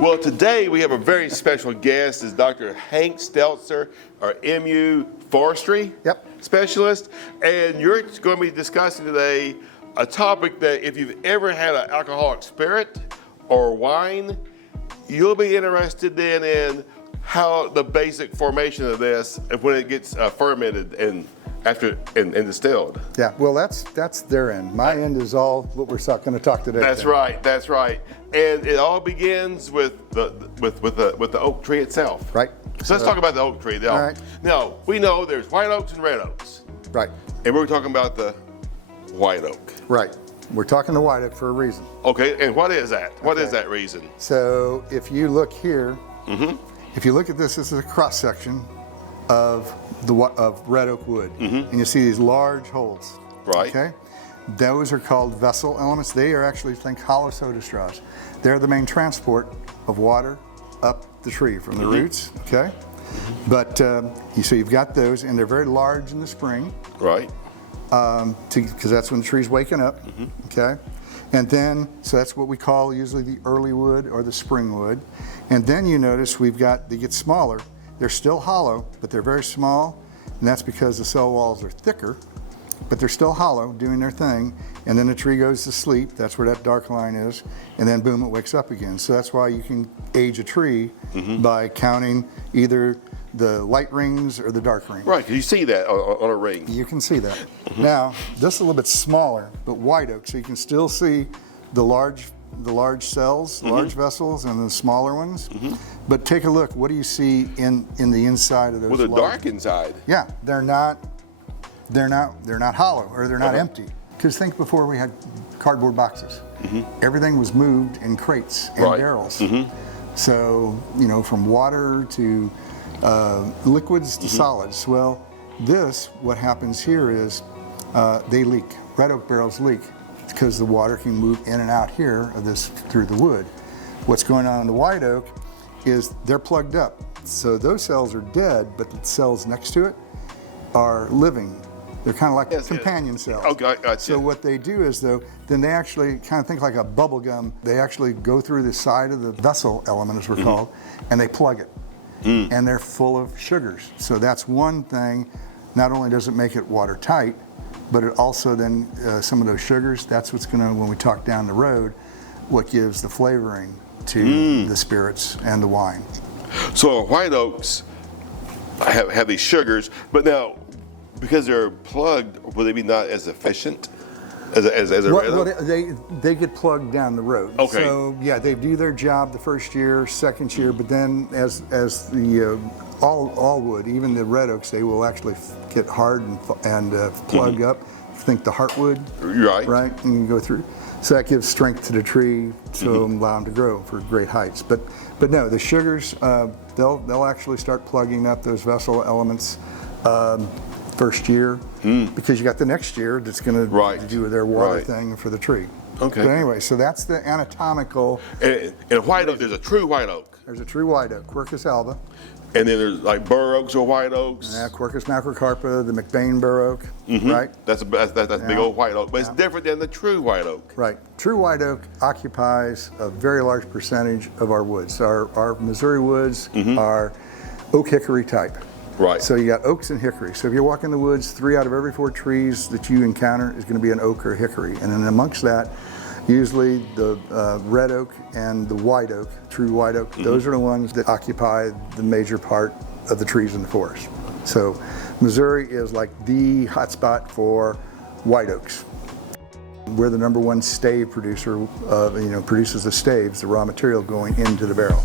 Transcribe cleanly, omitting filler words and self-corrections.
Well, today we have a very special guest. Is Dr. Hank Stelzer, our MU forestry specialist, and you're going to be discussing today a topic that if you've ever had an alcoholic spirit or wine, you'll be interested in how the basic formation of this when it gets fermented and distilled. Yeah, well, that's their end. My end is all what we're going to talk today. That's right. That's right. And it all begins with the oak tree itself. Right. So let's talk about the oak tree. All right. Now we know there's white oaks and red oaks. Right. And we're talking about the white oak. Right. We're talking the white oak for a reason. Okay. And what is that? What is that reason? So if you look here, if you look at this is a cross section of red oak wood, and you see these large holes. Right. Okay. Those are called vessel elements. They are actually, think hollow soda straws. They're the main transport of water up the tree from the roots. Okay. But you've got those, and they're very large in the spring. Right. Because that's when the tree's waking up. Okay. And then, so that's what we call usually the early wood or the spring wood. And then you notice they get smaller. They're still hollow, but they're very small, and that's because the cell walls are thicker, but they're still hollow, doing their thing, and then the tree goes to sleep. That's where that dark line is, and then boom, it wakes up again. So that's why you can age a tree by counting either the light rings or the dark rings. Right, because you see that on a ring. You can see that. Now, this is a little bit smaller, but white oak, so you can still see the large cells, large vessels, and the smaller ones. But take a look. What do you see in the inside of those? Well, they're dark inside. Yeah, they're not hollow, or they're not empty. Because think before we had cardboard boxes. Everything was moved in crates and barrels. So from water to liquids to solids. Well, what happens here is they leak. Red oak barrels leak because the water can move in and out here of this through the wood. What's going on in the white oak is they're plugged up. So those cells are dead, but the cells next to it are living. They're kind of like companion cells. Okay, gotcha. So what they do is then they actually kind of think like a bubble gum. They actually go through the side of the vessel element, as we're called, and they plug it. And they're full of sugars. So that's one thing. Not only does it make it watertight, but it also then, some of those sugars, that's what's gonna, when we talk down the road, what gives the flavoring to the spirits and the wine. So white oaks have these sugars, but now, because they're plugged, will they be not as efficient as a red oak? They get plugged down the road. Okay. So yeah, they do their job the first year, second year, but then as the all wood, even the red oaks, they will actually get hard and plug up. Think the heartwood, right, and you go through. So that gives strength to the tree to allow them to grow for great heights. But no, the sugars, they'll actually start plugging up those vessel elements first year, because you got the next year that's going to do their water thing for the tree. Okay. But anyway, so that's the anatomical. And white oak, there's a true white oak. There's a true white oak, Quercus alba. And then there's like bur oaks or white oaks. Yeah, Quercus macrocarpa, the McBain bur oak, right? That's big old white oak, but it's different than the true white oak. Right. True white oak occupies a very large percentage of our woods. Our Missouri woods are oak hickory type. Right. So you got oaks and hickory. So if you walk in the woods, 3 out of every 4 trees that you encounter is going to be an oak or hickory. And then amongst that, usually the red oak and the white oak, true white oak, those are the ones that occupy the major part of the trees in the forest. So Missouri is like the hotspot for white oaks. We're the #1 stave producer, produces the staves, the raw material going into the barrel.